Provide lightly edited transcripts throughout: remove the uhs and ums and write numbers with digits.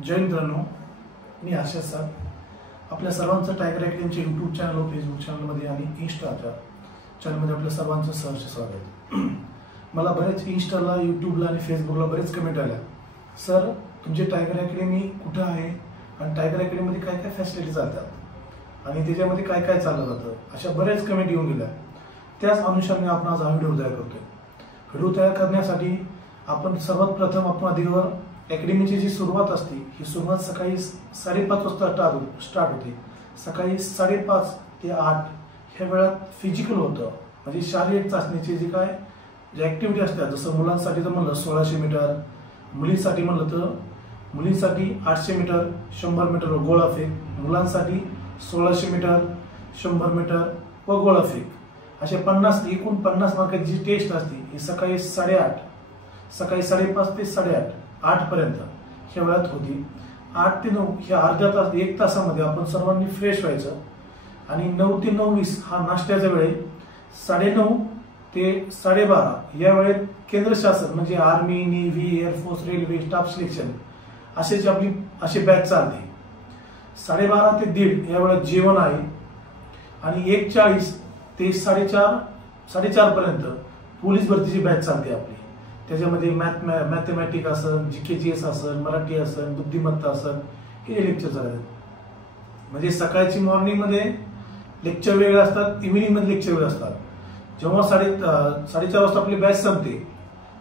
जय मित्रांनो, मी आशिष सर आपल्या सर्वांचं टायगर अकॅडमीच्या यूट्यूब चॅनल, फेसबुक चॅनलमध्ये आणि इंस्टाच्या चॅनलमध्ये आपल्या सर्वांचं सहर्ष स्वागत. मला बरेच इंस्टाला, यूट्यूबला आणि फेसबुकला बरेच कमेंट आल्या, सर तुमची टायगर अकॅडमी कुठं आहे आणि टायगर अकॅडमीमध्ये काय काय फॅसिलिटीज असतात आणि त्याच्यामध्ये काय काय चाललं जातं, अशा बरेच कमेंट येऊन गेल्या. त्याच अनुषंगाने आपण आज हा व्हिडिओ तयार करतोय. व्हिडिओ तयार करण्यासाठी आपण सर्वात प्रथम आपण आधीवर अकॅडमीची जी सुरुवात असते ही सुरुवात सकाळी 5:30 वाजता स्टार्ट होते. सकाळी 5:30 ते 8 ह्या वेळात फिजिकल होतं, म्हणजे शारीरिक चाचणीची जी काय जी ऍक्टिव्हिटी असतात. जसं मुलांसाठी जर म्हणलं 1600 मीटर, मुलींसाठी म्हणलं तर मुलींसाठी 800 मीटर, 100 मीटर व गोळाफेक, मुलांसाठी 1600 मीटर, 100 मीटर व गोळाफेक, असे एकूण 50 मार्काची जी टेस्ट असते ही सकाळी 5:30 ते 8:30 पर्यंत ह्या वेळात होती. 8 ते 9 ह्या अर्ध्या तास 1 तासामध्ये आपण सर्वांनी फ्रेश व्हायचं आणि 9 ते 9:20 हा नाश्त्याचा वेळ आहे. 9:30 ते 12:30 या वेळेत केंद्र शासन म्हणजे army, navy, air force, railway, staff selection असे बॅच चालते. 12:30 ते 1:30 या वेळेत जेवण आहे आणि 1:40 ते 4:30 पर्यंत पोलीस भरतीची बॅच चालते आपली. त्याच्यामध्ये मॅथमॅटिक असन, GK/GS असन, मराठी असन, बुद्धिमत्ता असन, हे लेक्चर चालतात. म्हणजे सकाळची मॉर्निंग मध्ये लेक्चर वेगळे असतात, इव्हिनिंग मध्ये लेक्चर वेगळे असतात. जेव्हा 4:30 वाजता आपली बॅच संपते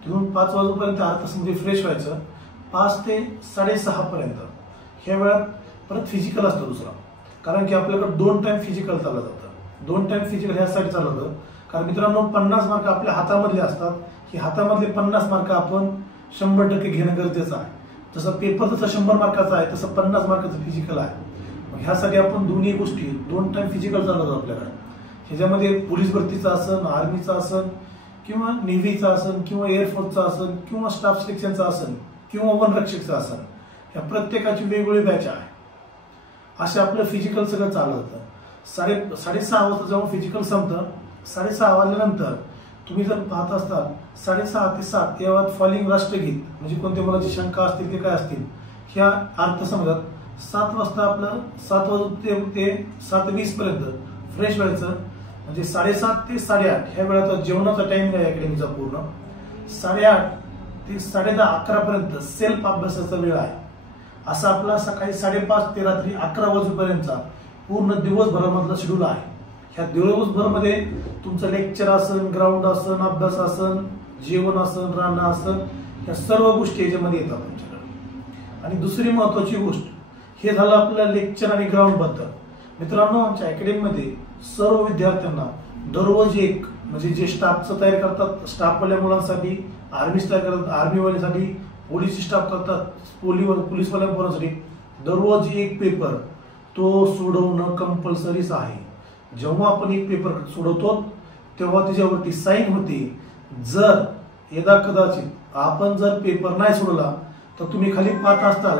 तिथून 5 वाजेपर्यंत अर्धा तासामध्ये फ्रेश व्हायचं. 5 ते 6:30 पर्यंत ह्या वेळात परत फिजिकल असतं दुसरा, कारण की आपल्याकडे 2 टाइम फिजिकल चाललं जातं. 2 टाइम फिजिकल ह्यासाठी चाललं होतं कारण मित्रांनो 50 मार्क आपल्या हातामधले असतात. की हातामधले 50 मार्क आपण 100% घेणं गरजेचं आहे. जसं पेपर जसं 100 मार्काचा आहे तसं 50 मार्काचं फिजिकल आहे. मग ह्यासाठी आपण दोन्ही गोष्टी 2 टाइम फिजिकल चालवतो आपल्याकडे. ह्याच्यामध्ये पोलीस भरतीचं असन, आर्मीचं असन किंवा नेव्हीचं असन किंवा एअरफोर्सचं असन किंवा स्टाफ सिलेक्शनचं असन किंवा वनरक्षकचं असन, ह्या प्रत्येकाची वेगवेगळी बॅच आहे. असं आपलं फिजिकल सगळं चालू होतं. 6:30 वाजता जेव्हा फिजिकल संपतं, 6:30 वाजल्यानंतर तुम्ही जर पाहत असताल 6:30 ते 7 या वेळात फॉलिंग राष्ट्रगीत म्हणजे कोणत्या मुलाची शंका असतील ते काय असतील ह्या अर्थ समजत. 7 वाजता आपलं 7 वाजून ते 7:20 पर्यंत फ्रेश व्हायचं. म्हणजे 7:30 ते 8:30 ह्या वेळाचा जेवणाचा टाइमिंग आहे अकॅडमीचा पूर्ण. 8:30 ते 10:30-11 पर्यंत सेल्फ अभ्यासाचा वेळ आहे. असा आपला सकाळी 5:30 ते रात्री 11 वाजेपर्यंतचा पूर्ण दिवसभरामधला शेड्यूल आहे. ह्या दिवसभर मध्ये तुमचं लेक्चर असन, ग्राउंड असन, अभ्यास असन, जेवण असन, राहणं असन, या सर्व गोष्टी याच्यामध्ये येतात तुमच्याकडे. आणि दुसरी महत्वाची गोष्ट हे झालं आपलं लेक्चर आणि ग्राउंड बद्दल. मित्रांनो, आमच्या अकॅडमीमध्ये सर्व विद्यार्थ्यांना दररोज एक म्हणजे जे स्टाफचं तयार करतात, स्टाफवाल्या मुलांसाठी, आर्मी तयार करतात, आर्मीवाल्यासाठी, पोलीस स्टाफ करतात, पोलीसवाल्या मुलांसाठी दररोज एक पेपर तो सोडवणं कंपल्सरीच आहे. जेव्हा आपण एक पेपर सोडवतो तेव्हा त्याच्यावरती साईन होते. जर यदा कदाचित आपण जर पेपर नाही सोडवला तर तुम्ही खाली पाहत असताल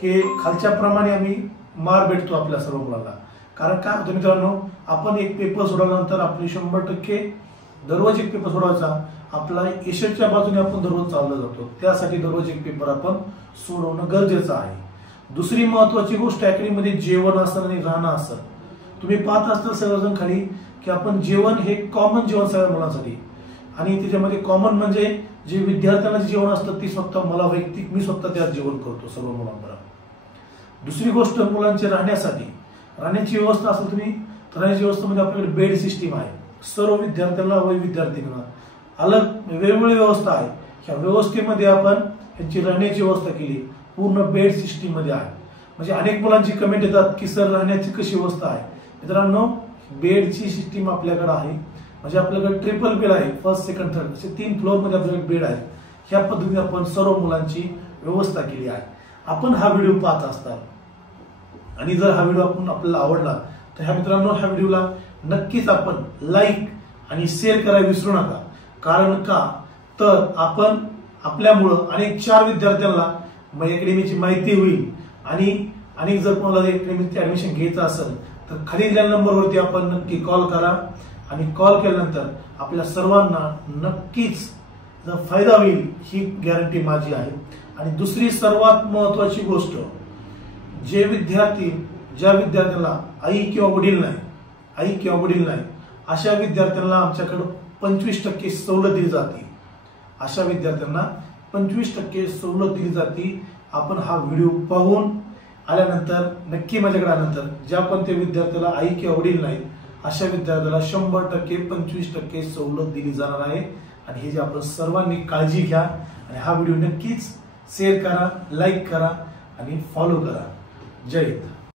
की खालच्या प्रमाणे आम्ही मार भेटतो आपल्या सर्व मुलांना. कारण काय होतं मित्रांनो, आपण एक पेपर सोडवल्यानंतर आपली 100% दररोज एक पेपर सोडवायचा, आपला यशस्वीच्या बाजूने आपण दररोज चाललं जातो. त्यासाठी दररोज एक पेपर आपण सोडवणं गरजेचं आहे. दुसरी महत्वाची गोष्ट अकॅडमीमध्ये जेवण असन आणि राहणं असन. तुम्ही पाहत असताल सर्वजण खाली की आपण जेवण हे कॉमन जेवण सगळ्या मुलांसाठी, आणि त्याच्यामध्ये कॉमन म्हणजे जे विद्यार्थ्यांना जे जेवण असतं ती स्वतः मला वैयक्तिक मी स्वतः त्यात जेवण करतो सर्व मुलांबरोबर. दुसरी गोष्ट मुलांची राहण्याची व्यवस्था असेल तुम्ही तर राहण्याची व्यवस्थेमध्ये आपल्याकडे बेड सिस्टीम आहे. सर्व विद्यार्थ्यांना व विद्यार्थ्यांना अलग वेगवेगळी व्यवस्था आहे. ह्या व्यवस्थेमध्ये आपण यांची राहण्याची व्यवस्था केली पूर्ण बेड सिस्टीम मध्ये आहे. म्हणजे अनेक मुलांची कमेंट येतात की सर राहण्याची कशी व्यवस्था आहे. मित्रांनो, बेडची सिस्टीम आपल्याकडे आहे. म्हणजे आपल्याकडे ट्रिपल बेड आहे, फर्स्ट, सेकंड, थर्ड असे 3 फ्लोअर मध्ये आपल्याकडे बेड आहे. ह्या पद्धतीने आपण सर्व मुलांची व्यवस्था केली आहे. आपण हा व्हिडिओ पाहत असताल आणि जर हा व्हिडिओ आपल्याला आवडला तर ह्या मित्रांनो ह्या व्हिडिओला नक्कीच आपण लाईक आणि शेअर करायला विसरू नका. कारण का तर आपण आपल्यामुळं अनेक 4 विद्यार्थ्यांना अकॅडमीची माहिती होईल. आणि जर कोणाला अकॅडमीत ऍडमिशन घ्यायचं असेल तर खाली दिलेल्या नंबरवरती आपण नक्की कॉल करा. आणि कॉल केल्यानंतर आपल्या सर्वांना नक्कीच फायदा होईल ही गॅरंटी माझी आहे. आणि दुसरी सर्वात महत्वाची गोष्ट, ज्या विद्यार्थ्यांना आई किंवा वडील नाही अशा विद्यार्थ्यांना आमच्याकडे 25% सवलत दिली जाते. अशा विद्यार्थ्यांना 25% सवलत दिली जाते. आपण हा व्हिडिओ पाहून आल्यानंतर नक्की माझ्याकडे आल्यानंतर ज्या पण त्या विद्यार्थ्याला आई किंवा वडील नाहीत अशा विद्यार्थ्याला 100% 25% सवलत दिली जाणार आहे. आणि हे जे आपण सर्वांनी काळजी घ्या आणि हा व्हिडिओ नक्कीच शेअर करा, लाईक करा आणि फॉलो करा. जय हिंद.